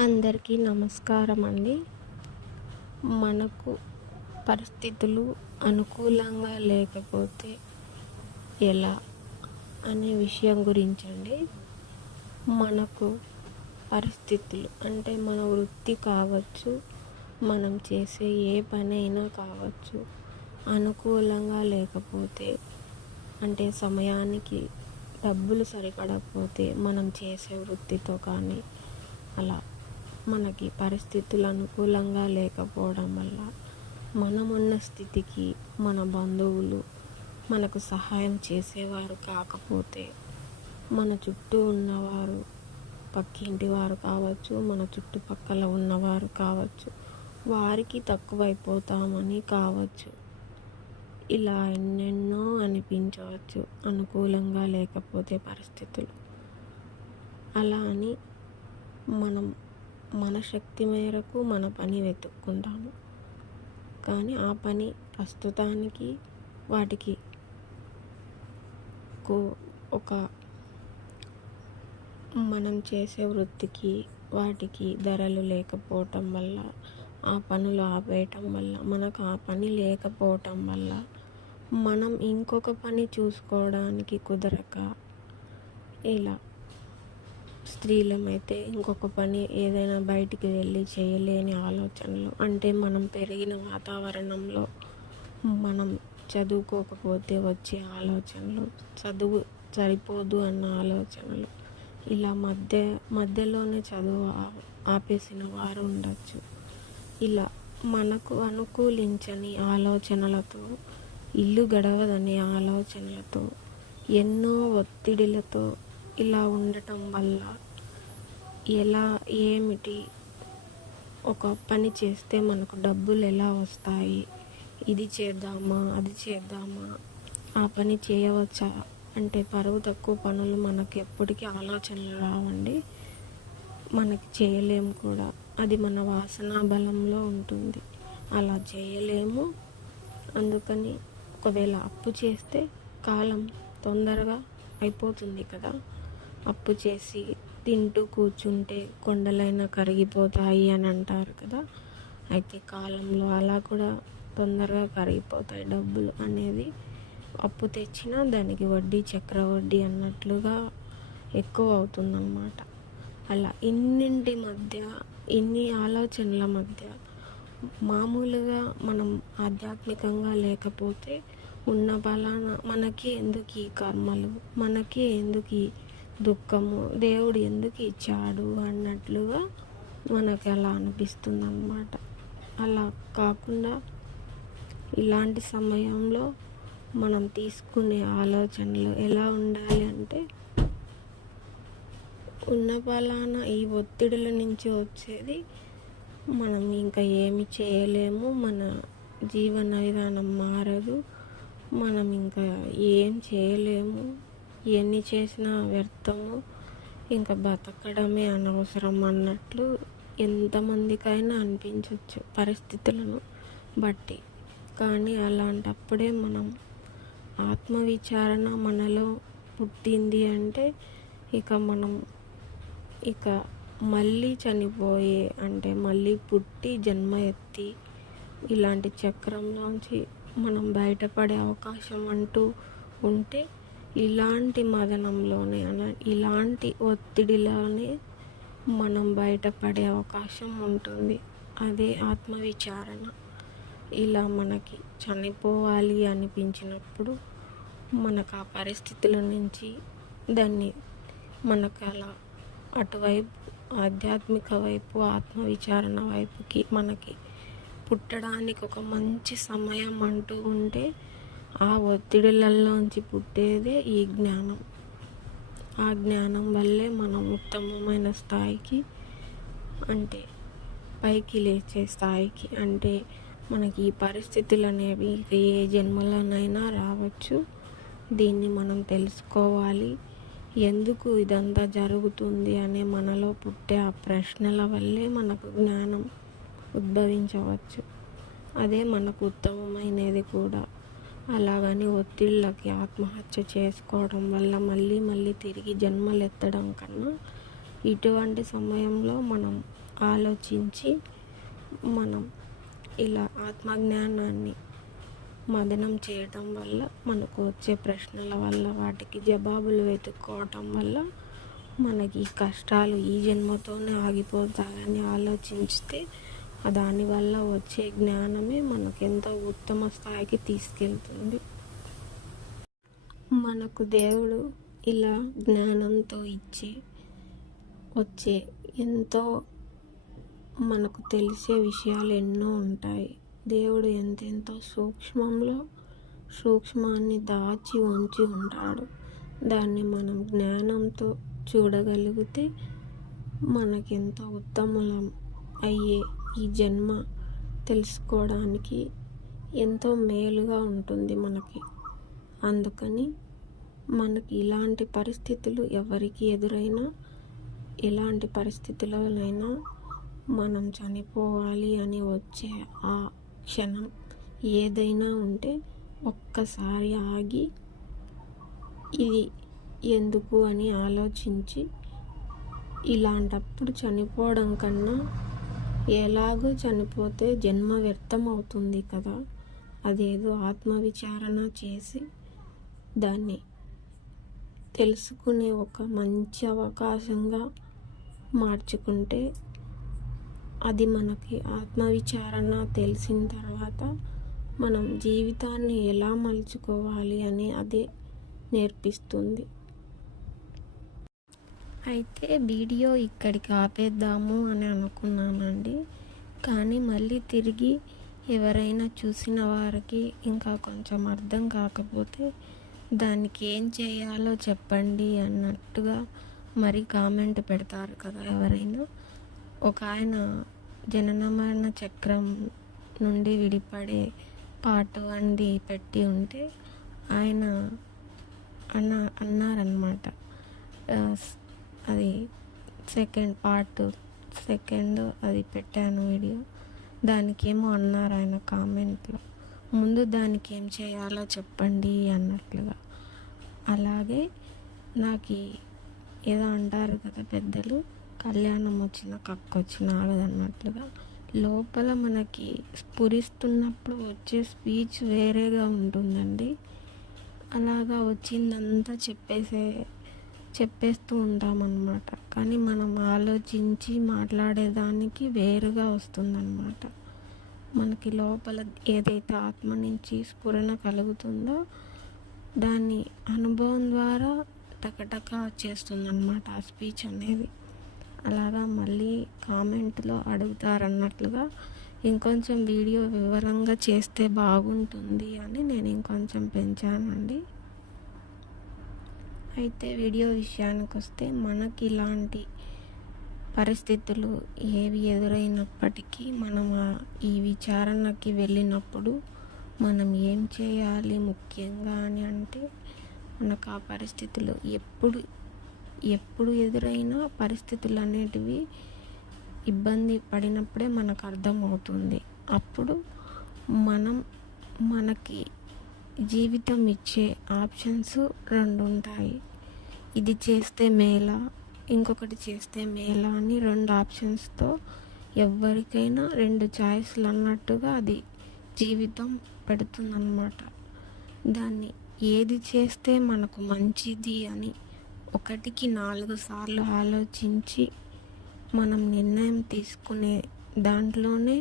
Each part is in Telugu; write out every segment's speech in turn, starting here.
అందరికీ నమస్కారం అండి. మనకు పరిస్థితులు అనుకూలంగా లేకపోతే ఎలా అనే విషయం గురించండి. మనకు పరిస్థితులు అంటే మన వృత్తి కావచ్చు, మనం చేసే ఏ పనైనా కావచ్చు, అనుకూలంగా లేకపోతే అంటే సమయానికి డబ్బులు సరిపడకపోతే మనం చేసే వృత్తితో కానీ అలా మనకి పరిస్థితులు అనుకూలంగా లేకపోవడం వల్ల మనమున్న స్థితికి మన బంధువులు మనకు సహాయం చేసేవారు కాకపోతే మన చుట్టూ ఉన్నవారు, పక్కింటి వారు కావచ్చు, మన చుట్టుపక్కల ఉన్నవారు కావచ్చు, వారికి తక్కువైపోతామని కావచ్చు, ఇలా ఎన్నెన్నో అనిపించవచ్చు అనుకూలంగా లేకపోతే పరిస్థితులు. అలా అని మనం మన శక్తి మేరకు మన పని వెతుక్కుంటాము, కానీ ఆ పని ప్రస్తుతానికి వాటికి ఒక మనం చేసే వృత్తికి వాటికి ధరలు లేకపోవటం వల్ల, ఆ పనులు ఆపేయటం వల్ల, మనకు ఆ పని లేకపోవటం వల్ల మనం ఇంకొక పని చూసుకోవడానికి కుదరక, ఇలా స్త్రీలమైతే ఇంకొక పని ఏదైనా బయటికి వెళ్ళి చేయలేని ఆలోచనలు, అంటే మనం పెరిగిన వాతావరణంలో మనం చదువుకోకపోతే వచ్చే ఆలోచనలు, చదువు సరిపోదు అన్న ఆలోచనలు, ఇలా మధ్యలోనే చదువు ఆపేసిన వారు ఉండొచ్చు. ఇలా మనకు అనుకూలించని ఆలోచనలతో, ఇల్లు గడవదనే ఆలోచనలతో, ఎన్నో ఒత్తిడిలతో ఇలా ఉండటం వల్ల ఏమిటి, ఒక పని చేస్తే మనకు డబ్బులు ఎలా వస్తాయి, ఇది చేద్దామా అది చేద్దామా, ఆ పని చేయవచ్చా అంటే పరువు తక్కువ పనులు మనకి ఎప్పటికీ ఆలోచనలు రావండి. మనకి చేయలేము కూడా, అది మన వాసనా బలంలో ఉంటుంది, అలా చేయలేము. అందుకని ఒకవేళ అప్పు చేస్తే కాలం తొందరగా అయిపోతుంది కదా. అప్పు చేసి తింటూ కూర్చుంటే కొండలైనా కరిగిపోతాయి అని అంటారు కదా. అయితే కాలంలో అలా కూడా తొందరగా కరిగిపోతాయి డబ్బులు అనేది. అప్పు తెచ్చినా దానికి వడ్డీ చక్రవడ్డీ అన్నట్లుగా ఎక్కువ అవుతుందన్నమాట. అలా ఇన్నింటి మధ్య, ఇన్ని ఆలోచనల మధ్య మామూలుగా మనం ఆధ్యాత్మికంగా లేకపోతే ఉన్న బలాన మనకి ఎందుకు ఈ కర్మలు, మనకి ఎందుకు ఈ దుఃఖము, దేవుడు ఎందుకు ఇచ్చాడు అన్నట్లుగా మనకి అలా అనిపిస్తుంది అన్నమాట. అలా కాకుండా ఇలాంటి సమయంలో మనం తీసుకునే ఆలోచనలు ఎలా ఉండాలి అంటే, ఉన్న బలాన ఈ ఒత్తిడుల నుంచి వచ్చేది మనం ఇంకా ఏమి చేయలేము, మన జీవన విధానం మారదు, మనం ఇంకా ఏం చేయలేము, ఎన్ని చేసినా వ్యర్థము, ఇంకా బతకడమే అనవసరం అన్నట్లు ఎంతమందికైనా అనిపించవచ్చు పరిస్థితులను బట్టి. కానీ అలాంటప్పుడే మనం ఆత్మవిచారణ మనలో పుట్టింది అంటే ఇక మళ్ళీ చనిపోయే, అంటే మళ్ళీ పుట్టి జన్మ ఎత్తి ఇలాంటి చక్రంలోంచి మనం బయటపడే అవకాశం అంటూ ఉంటే, ఇలాంటి మదనంలోనే ఇలాంటి ఒత్తిడిలోనే మనం బయటపడే అవకాశం ఉంటుంది. అదే ఆత్మవిచారణ. ఇలా మనకి చనిపోవాలి అనిపించినప్పుడు మనకు ఆ పరిస్థితుల నుంచి దాన్ని మనకు అలా అటువైపు ఆధ్యాత్మిక వైపు, ఆత్మవిచారణ వైపుకి మనకి పుట్టడానికి ఒక మంచి సమయం అంటూ ఉంటే, ఆ ఒత్తిడిలలోంచి పుట్టేదే ఈ జ్ఞానం. ఆ జ్ఞానం వల్లే మనం ఉత్తమమైన స్థాయికి, అంటే పైకి లేచే స్థాయికి, అంటే మనకి ఈ పరిస్థితులు అనేవి ఏ జన్మలోనైనా రావచ్చు. దీన్ని మనం తెలుసుకోవాలి. ఎందుకు ఇదంతా జరుగుతుంది అనే మనలో పుట్టే ఆ ప్రశ్నల వల్లే మనకు జ్ఞానం ఉద్భవించవచ్చు. అదే మనకు ఉత్తమమైనది కూడా. అలాగని ఆత్మహత్య చేసుకోవడం వల్ల మళ్ళీ తిరిగి జన్మలెత్తడం కన్నా ఇటువంటి సమయంలో మనం ఆలోచించి మనం ఇలా ఆత్మజ్ఞానాన్ని మదనం చేయటం వల్ల మనకు వచ్చే ప్రశ్నల వల్ల వాటికి జవాబులు వెతుక్కోవటం వల్ల మనకి ఈ కష్టాలు ఈ జన్మతోనే ఆగిపోతాయని ఆలోచించితే దానివల్ల వచ్చే జ్ఞానమే మనకెంతో ఉత్తమ స్థాయికి తీసుకెళ్తుంది. మనకు దేవుడు ఇలా జ్ఞానంతో వచ్చే ఎంతో మనకు తెలిసే విషయాలు ఎన్నో ఉంటాయి. దేవుడు ఎంతెంతో సూక్ష్మాన్ని దాచి ఉంచి ఉంటాడు. దాన్ని మనం జ్ఞానంతో చూడగలిగితే మనకెంతో ఉత్తమం అయ్యే ఈ జన్మ తెలుసుకోవడానికి ఎంతో మేలుగా ఉంటుంది మనకి. అందుకని మనకి ఇలాంటి పరిస్థితులు ఎవరికి ఎదురైనా, ఎలాంటి పరిస్థితులైనా మనం చనిపోవాలి అని వచ్చే ఆ క్షణం ఏదైనా ఉంటే ఒక్కసారి ఆగి ఇది ఎందుకు అని ఆలోచించి, ఇలాంటప్పుడు చనిపోవడం కన్నా ఎలాగో చనిపోతే జన్మ వ్యర్థం అవుతుంది కదా, అదేదో ఆత్మవిచారణ చేసి దాన్ని తెలుసుకునే ఒక మంచి అవకాశంగా మార్చుకుంటే, అది మనకి ఆత్మవిచారణ తెలిసిన తర్వాత మనం జీవితాన్ని ఎలా మలుచుకోవాలి అని అదే నేర్పిస్తుంది. అయితే వీడియో ఇక్కడికి ఆపేద్దాము అని అనుకున్నానండి. కానీ మళ్ళీ తిరిగి ఎవరైనా చూసిన వారికి ఇంకా కొంచెం అర్థం కాకపోతే దానికి ఏం చేయాలో చెప్పండి అన్నట్టుగా మరి కామెంట్ పెడతారు కదా ఎవరైనా. ఒక ఆయన జనన మరణ చక్రం నుండి విడిపడే పార్ట్ 1 పెట్టి ఉంటే ఆయన అన్నారనమాట. అది పార్ట్ 2 అది పెట్టాను వీడియో. దానికేమో అన్నారు ఆయన కామెంట్లో, ముందు దానికి ఏం చేయాలో చెప్పండి అన్నట్లుగా. అలాగే నాకు ఏదో అంటారు కదా పెద్దలు, కళ్యాణం వచ్చిన కక్కొచ్చిన ఆగదన్నట్లుగా లోపల మనకి స్ఫురిస్తున్నప్పుడు వచ్చే స్పీచ్ వేరేగా ఉంటుందండి. అలాగా వచ్చిందంతా చెప్పేస్తూ ఉంటామన్నమాట. కానీ మనం ఆలోచించి మాట్లాడేదానికి వేరుగా వస్తుందన్నమాట. మనకి లోపల ఏదైతే ఆత్మ నుంచి స్ఫురణ కలుగుతుందో దాన్ని అనుభవం ద్వారా టకటకా వచ్చేస్తుందన్నమాట ఆ స్పీచ్ అనేది. అలాగా మళ్ళీ కామెంట్లో అడుగుతారన్నట్లుగా ఇంకొంచెం వీడియో వివరంగా చేస్తే బాగుంటుంది అని నేను ఇంకొంచెం పెంచానండి. అయితే వీడియో విషయానికి వస్తే మనకి ఇలాంటి పరిస్థితులు ఏవి ఎదురైనప్పటికీ మనం ఈ విచారణకి వెళ్ళినప్పుడు మనం ఏం చేయాలి ముఖ్యంగా అని అంటే, మనకు ఆ పరిస్థితులు ఎప్పుడు ఎదురైనా పరిస్థితులు అనేటివి ఇబ్బంది పడినప్పుడే మనకు అర్థమవుతుంది. అప్పుడు మనకి జీవితం ఇచ్చే ఆప్షన్స్ 2 ఉంటాయి. ఇది చేస్తే మేలా, ఇంకొకటి చేస్తే మేలా అని 2 ఆప్షన్స్తో ఎవరికైనా 2 చాయిస్లు అన్నట్టుగా అది జీవితం పెడుతుందన్నమాట. దాన్ని ఏది చేస్తే మనకు మంచిది అని 1కి 4 సార్లు ఆలోచించి మనం నిర్ణయం తీసుకునే దాంట్లోనే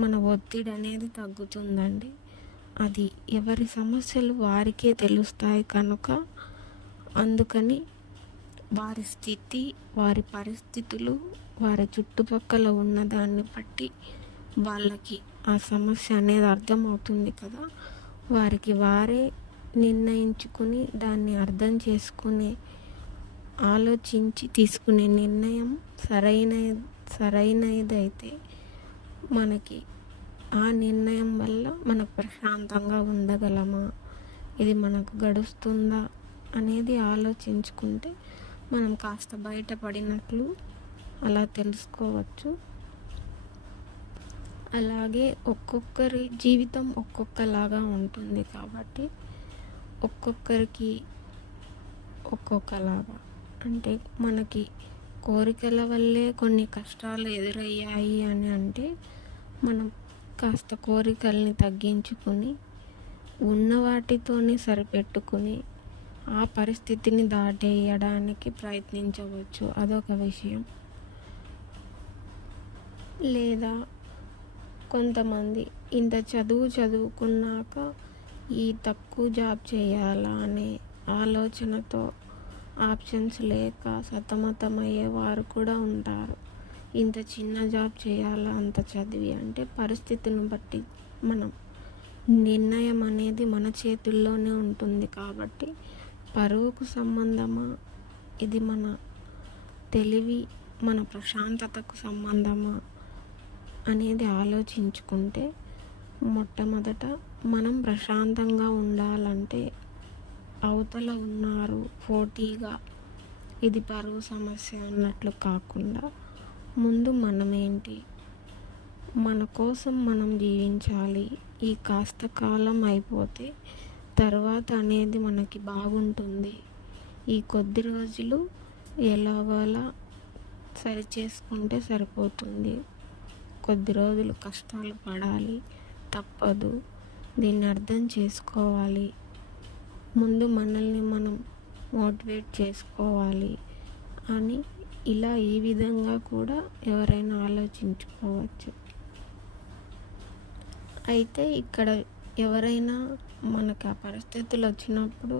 మన ఒత్తిడి అనేది తగ్గుతుందండి. అది ఎవరి సమస్యలు వారికే తెలుస్తాయి కనుక, అందుకని వారి స్థితి, వారి పరిస్థితులు, వారి చుట్టుపక్కల ఉన్నదాన్ని బట్టి వాళ్ళకి ఆ సమస్య అనేది అర్థమవుతుంది కదా. వారికి వారే నిర్ణయించుకుని దాన్ని అర్థం చేసుకుని ఆలోచించి తీసుకునే నిర్ణయం సరైనదైతే మనకి ఆ నిర్ణయం వల్ల మనకు ప్రశాంతంగా ఉండగలమా, ఇది మనకు గడుస్తుందా అనేది ఆలోచించుకుంటే మనం కాస్త బయటపడినట్లు అలా తెలుసుకోవచ్చు. అలాగే ఒక్కొక్కరి జీవితం ఒక్కొక్కలాగా ఉంటుంది కాబట్టి ఒక్కొక్కరికి ఒక్కొక్కలాగా అంటే మనకి కోరికల వల్లే కొన్ని కష్టాలు ఎదురయ్యాయి అని అంటే మనం కాస్త కోరికల్ని తగ్గించుకొని ఉన్న వాటితోనే సరిపెట్టుకుని ఆ పరిస్థితిని దాటేయడానికి ప్రయత్నించవచ్చు. అదొక విషయం. లేదా కొంతమంది ఇంత చదువుకున్నాక ఈ తక్కువ జాబ్ చేయాలా అనే ఆలోచనతో ఆప్షన్స్ లేక సతమతమయ్యే వారు కూడా ఉంటారు. ఇంత చిన్న జాబ్ చేయాలా అంత చదివి అంటే పరిస్థితిని బట్టి మనం నిర్ణయం అనేది మన చేతుల్లోనే ఉంటుంది. కాబట్టి పరువుకు సంబంధమా, ఇది మన తెలివి, మన ప్రశాంతతకు సంబంధమా అనేది ఆలోచించుకుంటే మొట్టమొదట మనం ప్రశాంతంగా ఉండాలంటే అవతల ఉన్నారు పోటీగా ఇది పరువు సమస్య అన్నట్లు కాకుండా ముందు మనమేంటి, మన కోసం మనం జీవించాలి. ఈ కాస్త కాలం అయిపోతే తర్వాత అనేది మనకి బాగుంటుంది. ఈ కొద్ది రోజులు ఎలాగోలా సరి చేసుకుంటే సరిపోతుంది. కొద్ది రోజులు కష్టాలు పడాలి, తప్పదు. దీన్ని అర్థం చేసుకోవాలి. ముందు మనల్ని మనం మోటివేట్ చేసుకోవాలి అని ఇలా ఈ విధంగా కూడా ఎవరైనా ఆలోచించుకోవచ్చు. అయితే ఇక్కడ ఎవరైనా మనకు ఆ పరిస్థితులు వచ్చినప్పుడు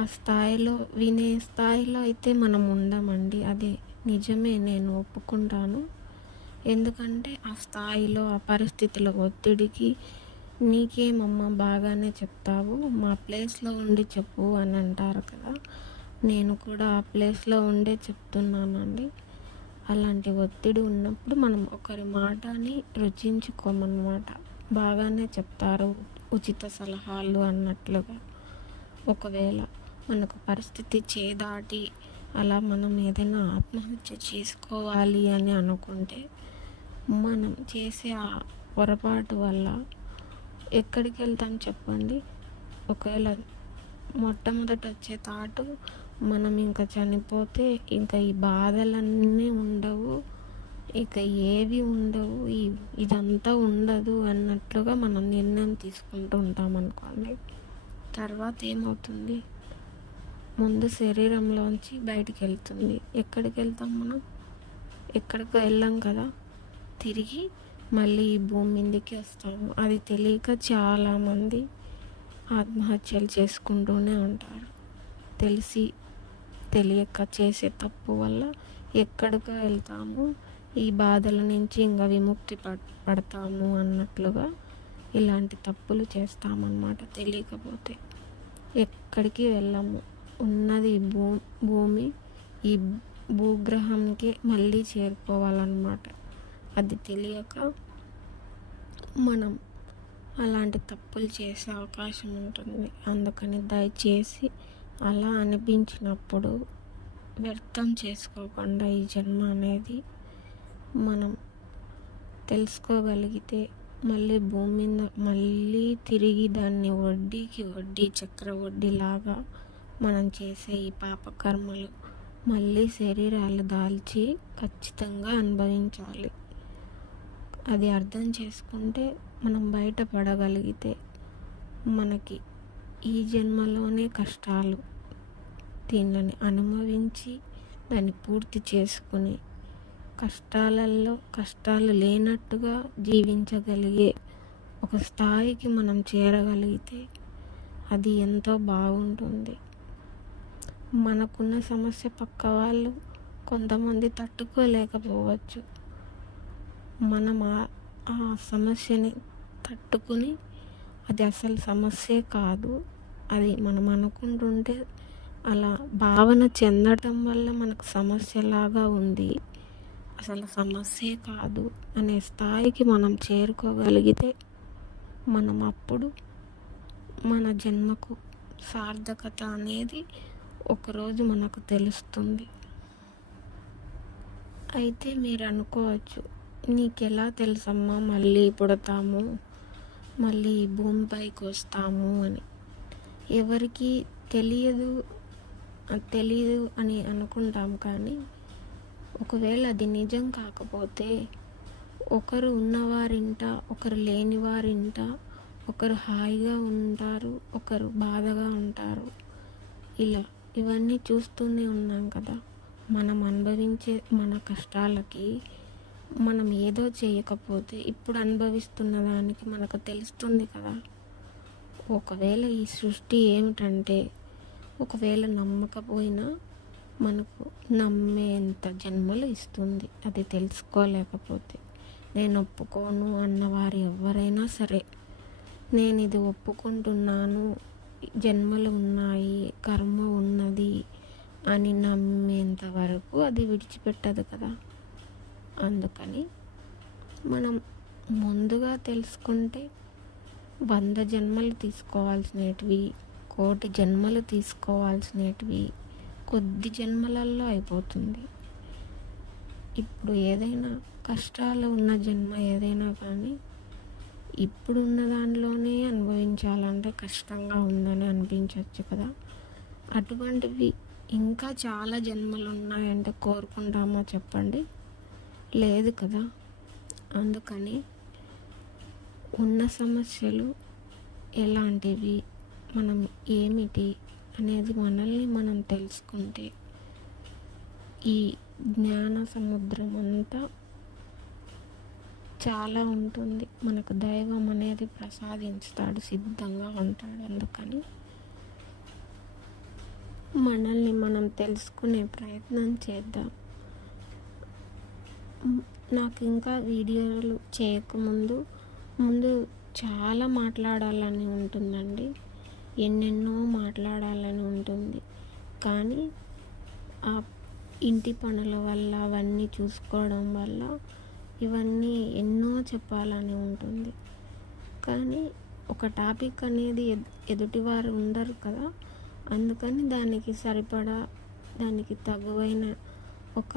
ఆ స్థాయిలో వినే స్థాయిలో అయితే మనం ఉండమండి. అది నిజమే, నేను ఒప్పుకుంటాను. ఎందుకంటే ఆ స్థాయిలో ఆ పరిస్థితుల ఒత్తిడికి నీకేమమ్మా బాగానే చెప్తావు, మా ప్లేస్లో ఉండి చెప్పు అని అంటారు కదా. నేను కూడా ఆ ప్లేస్లో ఉండే చెప్తున్నానండి. అలాంటి ఒత్తిడి ఉన్నప్పుడు మనం ఒకరి మాటని రుచించుకోమన్నమాట. బాగానే చెప్తారు ఉచిత సలహాలు అన్నట్లుగా. ఒకవేళ మనకు పరిస్థితి చేదాటి అలా మనం ఏదైనా ఆత్మహత్య చేసుకోవాలి అని అనుకుంటే మనం చేసే ఆ పొరపాటు వల్ల ఎక్కడికి వెళ్తాం చెప్పండి. ఒకవేళ మొట్టమొదట వచ్చే థాటు మనం ఇంకా చనిపోతే ఇంకా ఈ బాధలన్నీ ఉండవు, ఇక ఏవి ఉండవు, ఇదంతా ఉండదు అన్నట్లుగా మనం నిర్ణయం తీసుకుంటూ ఉంటాం అనుకోండి. తర్వాత ఏమవుతుంది, ముందు శరీరంలోంచి బయటికి వెళ్తుంది. ఎక్కడికి వెళ్తాం మనం? ఎక్కడికి వెళ్ళాం కదా, తిరిగి మళ్ళీ ఈ భూమి మీదకి వస్తాము. అది తెలియక చాలామంది ఆత్మహత్యలు చేసుకుంటూనే ఉంటారు. తెలిసి తెలియక చేసే తప్పు వల్ల ఎక్కడికో వెళ్తాము, ఈ బాధల నుంచి ఇంకా విముక్తి పడతాము అన్నట్లుగా ఇలాంటి తప్పులు చేస్తామన్నమాట. తెలియకపోతే ఎక్కడికి వెళ్ళాము. ఉన్నది భూమి, ఈ భూగ్రహంకి మళ్ళీ చేరుకోవాలన్నమాట. అది తెలియక మనం అలాంటి తప్పులు చేసే అవకాశం ఉంటుంది. అందుకని దయచేసి అలా అనిపించినప్పుడు వ్యర్థం చేసుకోకుండా ఈ జన్మ అనేది మనం తెలుసుకోగలిగితే మళ్ళీ భూమి మీద మళ్ళీ తిరిగి దాన్ని వడ్డీకి వడ్డీ చక్ర వడ్డీలాగా మనం చేసే ఈ పాపకర్మలు మళ్ళీ శరీరాలు దాల్చి ఖచ్చితంగా అనుభవించాలి. అది అర్థం చేసుకుంటే మనం బయటపడగలిగితే మనకి ఈ జన్మలోనే కష్టాలు, దీనిని అనుభవించి దాన్ని పూర్తి చేసుకుని కష్టాలలో కష్టాలు లేనట్టుగా జీవించగలిగే ఒక స్థాయికి మనం చేరగలిగితే అది ఎంతో బాగుంటుంది. మనకున్న సమస్య పక్క వాళ్ళు కొంతమంది తట్టుకోలేకపోవచ్చు. మనం ఆ సమస్యని తట్టుకుని అది అసలు సమస్యే కాదు, అది మనం అనుకుంటుంటే అలా భావన చెందటం వల్ల మనకు సమస్యలాగా ఉంది, అసలు సమస్యే కాదు అనే స్థాయికి మనం చేరుకోగలిగితే మనం అప్పుడు మన జన్మకు సార్థకత అనేది ఒకరోజు మనకు తెలుస్తుంది. అయితే మీరు అనుకోవచ్చు, నీకెలా తెలుసమ్మా మళ్ళీ పుడతాము, మళ్ళీ భూమిపైకి వస్తాము అని. ఎవరికి తెలియదు, అది తెలీదు అని అనుకుంటాం. కానీ ఒకవేళ అది నిజం కాకపోతే ఒకరు ఉన్నవారింట, ఒకరు లేని వారింట, ఒకరు హాయిగా ఉంటారు, ఒకరు బాధగా ఉంటారు. ఇవన్నీ చూస్తూనే ఉన్నాం కదా. మనం అనుభవించే మన కష్టాలకి మనం ఏదో చేయకపోతే ఇప్పుడు అనుభవిస్తున్న దానికి మనకు తెలుస్తుంది కదా. ఒకవేళ ఈ సృష్టి ఏమిటంటే, ఒకవేళ నమ్మకపోయినా మనకు నమ్మేంత జన్మలు ఇస్తుంది, అది తెలుసుకోలేకపోతే. నేను ఒప్పుకోను అన్నవారు ఎవరైనా సరే, నేను ఇది ఒప్పుకుంటున్నాను, జన్మలు ఉన్నాయి, కర్మ ఉన్నది అని నమ్మేంత వరకు అది విడిచిపెట్టదు కదా. అందుకని మనం ముందుగా తెలుసుకుంటే 100 జన్మలు తీసుకోవాల్సినవి, 1,000,000 జన్మలు తీసుకోవాల్సినవి కొద్ది జన్మలలో అయిపోతుంది. ఇప్పుడు ఏదైనా కష్టాలు ఉన్న జన్మ ఏదైనా కానీ ఇప్పుడున్న దానిలోనే అనుభవించాలంటే కష్టంగా ఉందని అనిపించవచ్చు కదా. అటువంటివి ఇంకా చాలా జన్మలు ఉన్నాయంటే కోరుకుంటామో చెప్పండి? లేదు కదా. అందుకని ఉన్న సమస్యలు ఎలాంటివి, మనం ఏమిటి అనేది మనల్ని మనం తెలుసుకుంటే ఈ జ్ఞాన సముద్రం అంతా చాలా ఉంటుంది. మనకు దైవం అనేది ప్రసాదించుతాడు, సిద్ధంగా ఉంటాడు. అందుకని మనల్ని మనం తెలుసుకునే ప్రయత్నం చేద్దాం. నాకు ఇంకా వీడియోలు చేయకముందు చాలా మాట్లాడాలని ఉంటుందండి, ఎన్నెన్నో మాట్లాడాలని ఉంటుంది. కానీ ఆ ఇంటి పనుల వల్ల, అవన్నీ చూసుకోవడం వల్ల ఇవన్నీ ఎన్నో చెప్పాలని ఉంటుంది. కానీ ఒక టాపిక్ అనేది ఎదుటివారు ఉండరు కదా. అందుకని దానికి సరిపడా, దానికి తగువైన ఒక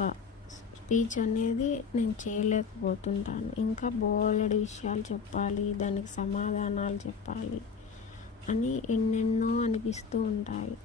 స్పీచ్ అనేది నేను చేయలేకపోతుంటాను. ఇంకా బోలెడు విషయాలు చెప్పాలి, దానికి సమాధానాలు చెప్పాలి అని ఎన్నెన్నో అనిపిస్తూ ఉంటాయి.